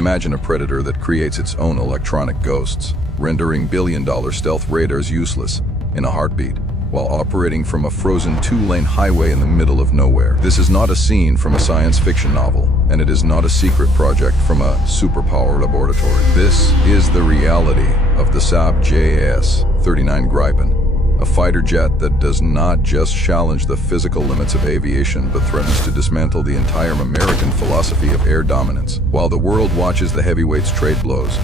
Imagine a predator that creates its own electronic ghosts, rendering billion-dollar stealth radars useless in a heartbeat, while operating from a frozen two-lane highway in the middle of nowhere. This is not a scene from a science fiction novel, and it is not a secret project from a superpower laboratory. This is the reality of the Saab JAS 39 Gripen, a fighter jet that does not just challenge the physical limits of aviation, but threatens to dismantle the entire American philosophy of air dominance. While the world watches the heavyweights trade blows,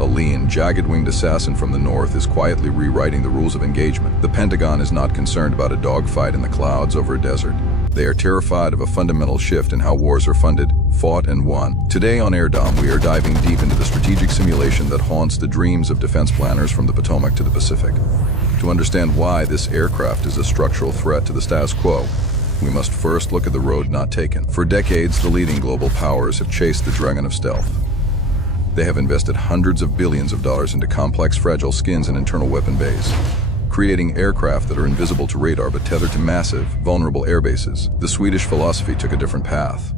a lean, jagged-winged assassin from the north is quietly rewriting the rules of engagement. The Pentagon is not concerned about a dogfight in the clouds over a desert. They are terrified of a fundamental shift in how wars are funded, fought, and won. Today on AirDom, we are diving deep into the strategic simulation that haunts the dreams of defense planners from the Potomac to the Pacific. To understand why this aircraft is a structural threat to the status quo, we must first look at the road not taken. For decades, the leading global powers have chased the dragon of stealth. They have invested hundreds of billions of dollars into complex, fragile skins and internal weapon bays, creating aircraft that are invisible to radar but tethered to massive, vulnerable airbases. The Swedish philosophy took a different path.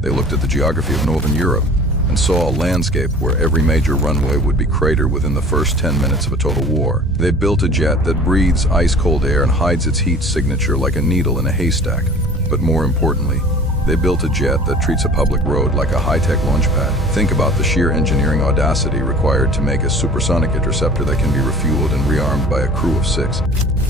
They looked at the geography of Northern Europe and saw a landscape where every major runway would be cratered within the first 10 minutes of a total war. They built a jet that breathes ice-cold air and hides its heat signature like a needle in a haystack. But more importantly, they built a jet that treats a public road like a high-tech launchpad. Think about the sheer engineering audacity required to make a supersonic interceptor that can be refueled and rearmed by a crew of 6,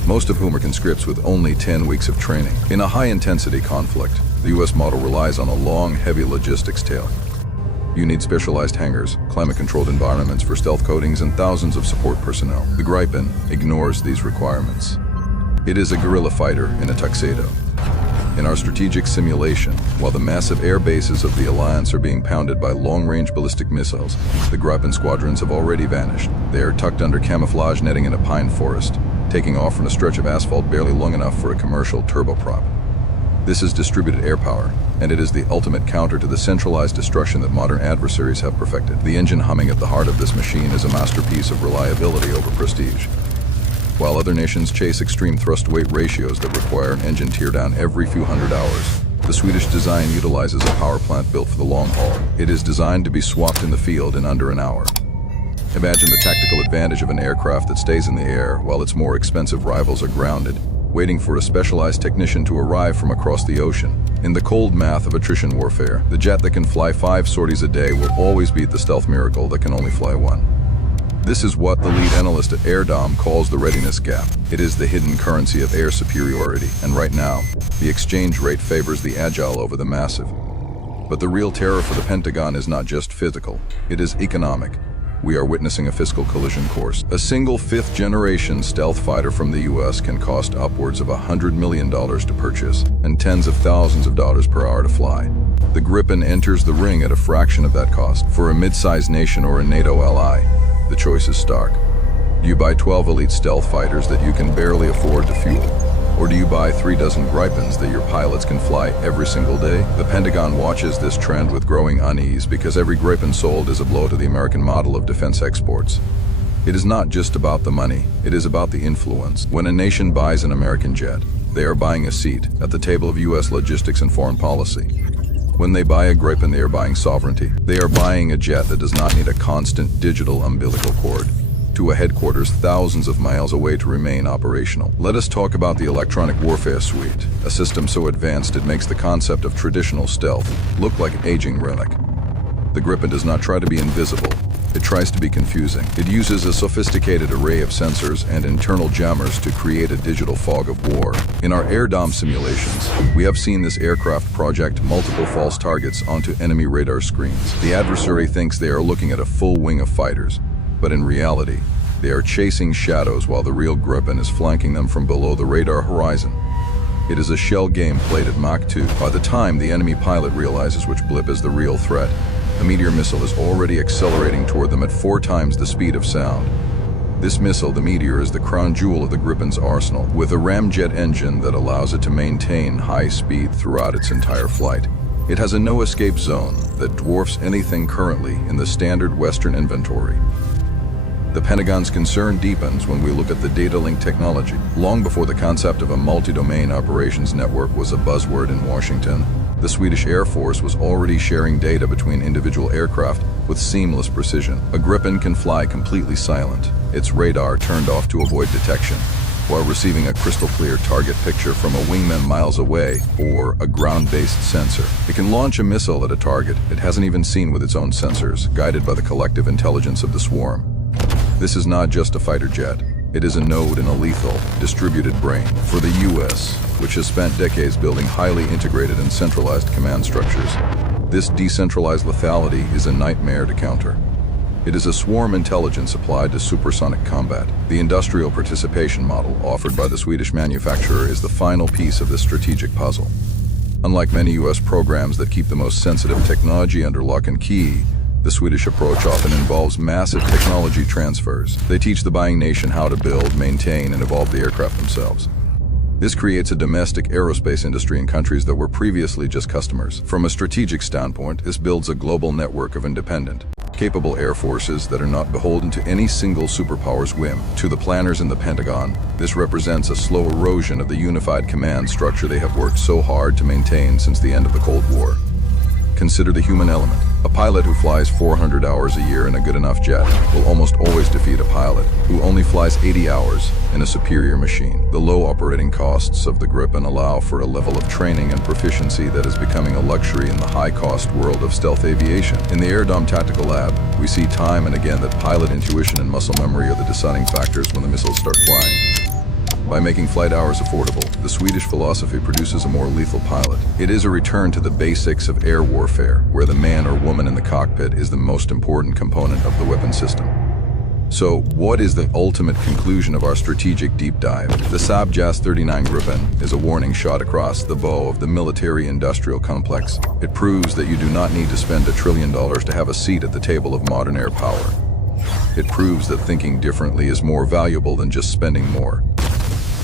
most of whom are conscripts with only 10 weeks of training. In a high-intensity conflict, the U.S. model relies on a long, heavy logistics tail. You need specialized hangars, climate-controlled environments for stealth coatings, and thousands of support personnel. The Gripen ignores these requirements. It is a guerrilla fighter in a tuxedo. In our strategic simulation, while the massive air bases of the Alliance are being pounded by long-range ballistic missiles, the Gripen squadrons have already vanished. They are tucked under camouflage netting in a pine forest, taking off from a stretch of asphalt barely long enough for a commercial turboprop. This is distributed air power, and it is the ultimate counter to the centralized destruction that modern adversaries have perfected. The engine humming at the heart of this machine is a masterpiece of reliability over prestige. While other nations chase extreme thrust-weight ratios that require an engine teardown every few hundred hours, the Swedish design utilizes a power plant built for the long haul. It is designed to be swapped in the field in under an hour. Imagine the tactical advantage of an aircraft that stays in the air while its more expensive rivals are grounded, waiting for a specialized technician to arrive from across the ocean. In the cold math of attrition warfare, the jet that can fly 5 sorties a day will always beat the stealth miracle that can only fly 1. This is what the lead analyst at AirDom calls the Readiness Gap. It is the hidden currency of air superiority, and right now, the exchange rate favors the agile over the massive. But the real terror for the Pentagon is not just physical, it is economic. We are witnessing a fiscal collision course. A single 5th-generation stealth fighter from the US can cost upwards of $100 million to purchase, and tens of thousands of dollars per hour to fly. The Gripen enters the ring at a fraction of that cost. For a mid-sized nation or a NATO ally, the choice is stark. Do you buy 12 elite stealth fighters that you can barely afford to fuel? Or do you buy 3 dozen Gripens that your pilots can fly every single day? The Pentagon watches this trend with growing unease because every Gripen sold is a blow to the American model of defense exports. It is not just about the money, it is about the influence. When a nation buys an American jet, they are buying a seat at the table of US logistics and foreign policy. When they buy a Gripen, they are buying sovereignty. They are buying a jet that does not need a constant digital umbilical cord to a headquarters thousands of miles away to remain operational. Let us talk about the electronic warfare suite, a system so advanced it makes the concept of traditional stealth look like an aging relic. The Gripen does not try to be invisible. It tries to be confusing. It uses a sophisticated array of sensors and internal jammers to create a digital fog of war. In our AirDom simulations, we have seen this aircraft project multiple false targets onto enemy radar screens. The adversary thinks they are looking at a full wing of fighters, but in reality, they are chasing shadows while the real Gripen is flanking them from below the radar horizon. It is a shell game played at Mach 2. By the time the enemy pilot realizes which blip is the real threat, the Meteor missile is already accelerating toward them at 4 times the speed of sound. This missile, the Meteor, is the crown jewel of the Gripen's arsenal, with a ramjet engine that allows it to maintain high speed throughout its entire flight. It has a no-escape zone that dwarfs anything currently in the standard Western inventory. The Pentagon's concern deepens when we look at the data link technology. Long before the concept of a multi-domain operations network was a buzzword in Washington, the Swedish Air Force was already sharing data between individual aircraft with seamless precision. A Gripen can fly completely silent, its radar turned off to avoid detection, while receiving a crystal-clear target picture from a wingman miles away or a ground-based sensor. It can launch a missile at a target it hasn't even seen with its own sensors, guided by the collective intelligence of the swarm. This is not just a fighter jet. It is a node in a lethal, distributed brain for the U.S., which has spent decades building highly integrated and centralized command structures. This decentralized lethality is a nightmare to counter. It is a swarm intelligence applied to supersonic combat. The industrial participation model offered by the Swedish manufacturer is the final piece of this strategic puzzle. Unlike many U.S. programs that keep the most sensitive technology under lock and key, the Swedish approach often involves massive technology transfers. They teach the buying nation how to build, maintain, and evolve the aircraft themselves. This creates a domestic aerospace industry in countries that were previously just customers. From a strategic standpoint, this builds a global network of independent, capable air forces that are not beholden to any single superpower's whim. To the planners in the Pentagon, this represents a slow erosion of the unified command structure they have worked so hard to maintain since the end of the Cold War. Consider the human element. A pilot who flies 400 hours a year in a good enough jet will almost always defeat a pilot who only flies 80 hours in a superior machine. The low operating costs of the Gripen allow for a level of training and proficiency that is becoming a luxury in the high-cost world of stealth aviation. In the Air Dome Tactical Lab, we see time and again that pilot intuition and muscle memory are the deciding factors when the missiles start flying. By making flight hours affordable, the Swedish philosophy produces a more lethal pilot. It is a return to the basics of air warfare, where the man or woman in the cockpit is the most important component of the weapon system. So, what is the ultimate conclusion of our strategic deep dive? The Saab JAS 39 Gripen is a warning shot across the bow of the military-industrial complex. It proves that you do not need to spend $1 trillion to have a seat at the table of modern air power. It proves that thinking differently is more valuable than just spending more.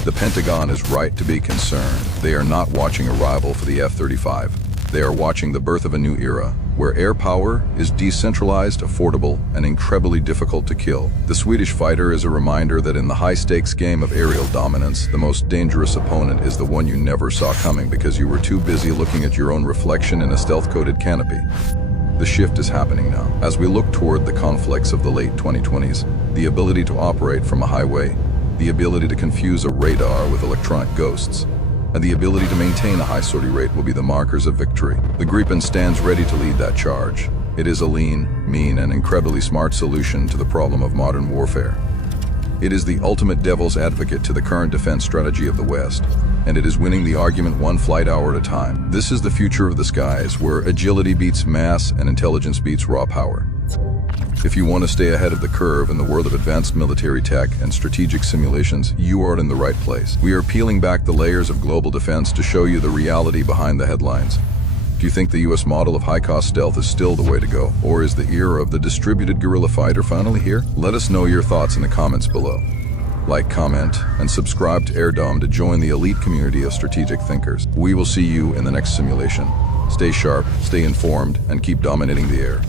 The Pentagon is right to be concerned. They are not watching a rival for the F-35. They are watching the birth of a new era, where air power is decentralized, affordable, and incredibly difficult to kill. The Swedish fighter is a reminder that in the high-stakes game of aerial dominance, the most dangerous opponent is the one you never saw coming because you were too busy looking at your own reflection in a stealth-coated canopy. The shift is happening now. As we look toward the conflicts of the late 2020s, the ability to operate from a highway, the ability to confuse a radar with electronic ghosts, and the ability to maintain a high sortie rate will be the markers of victory. The Gripen stands ready to lead that charge. It is a lean, mean, and incredibly smart solution to the problem of modern warfare. It is the ultimate devil's advocate to the current defense strategy of the West, and it is winning the argument one flight hour at a time. This is the future of the skies, where agility beats mass and intelligence beats raw power. If you want to stay ahead of the curve in the world of advanced military tech and strategic simulations, you are in the right place. We are peeling back the layers of global defense to show you the reality behind the headlines. Do you think the U.S. model of high-cost stealth is still the way to go? Or is the era of the distributed guerrilla fighter finally here? Let us know your thoughts in the comments below. Like, comment, and subscribe to AirDome to join the elite community of strategic thinkers. We will see you in the next simulation. Stay sharp, stay informed, and keep dominating the air.